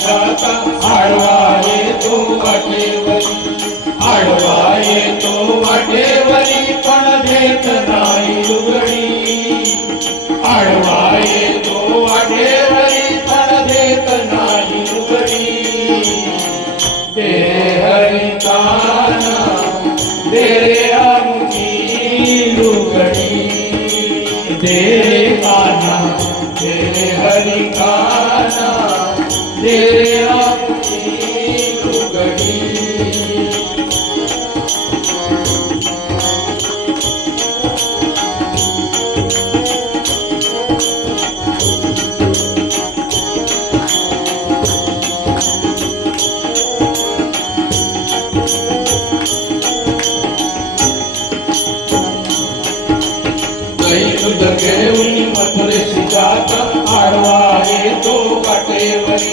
जाता आडवा येतो वाटेवरी आडवा येतो वाटेवरी पण देत नाही लुगडी आडवा येतो वाटेवरी पण देत नाही लुगडी दे हरी काना दे रे आमची लुगडी दे काना दे हरी काना दे रे आमची लुगडी दूध घेऊन मथुरेशी जाता आडवा येतो वाटेवरी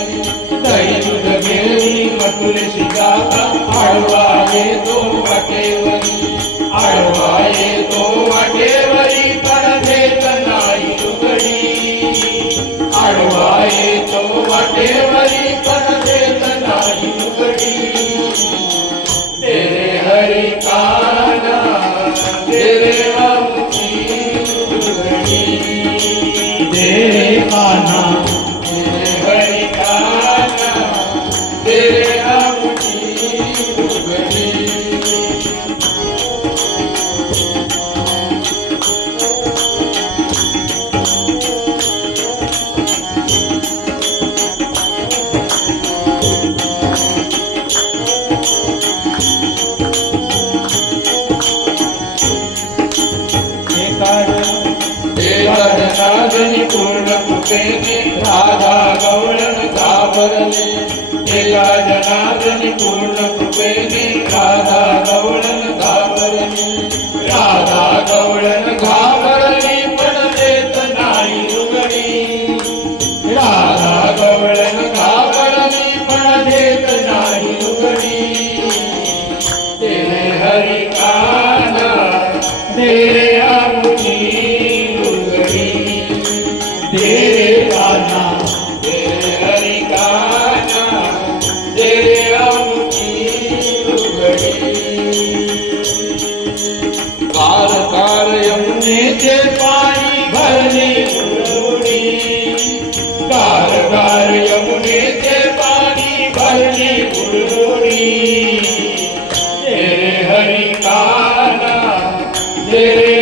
दही दूध घेऊन मथुरेशी जाता आडवा येतो वाटेवरी आडवा येतो वाटेवरी पण देत नाही लुगडी आडवा येतो वाटेवरी पण देत नाही लुगडी तेरे हरी काना तेरे तेरे काना तेरे हरि काना तेरे आमची लुगडी जनार्दनी पूर्ण कृपेने राधा गवळण घाबरले एका जनार्दनी पूर्ण कृपेने राधा गवळण घाबरली राधा गवळण घाबरली पण देत नाही लुगडी राधा गवळण घाबरली पण देत नाही लुगडी तेरे हरी काना तेरे आमची तेरे काना तेरे हरि काना तेरे आमची लुगडी कार कार यमुनेचे पाणी भरली उडवडी कार कार यमुनेचे पाणी भरली उडवडी तेरे हरि काना तेरे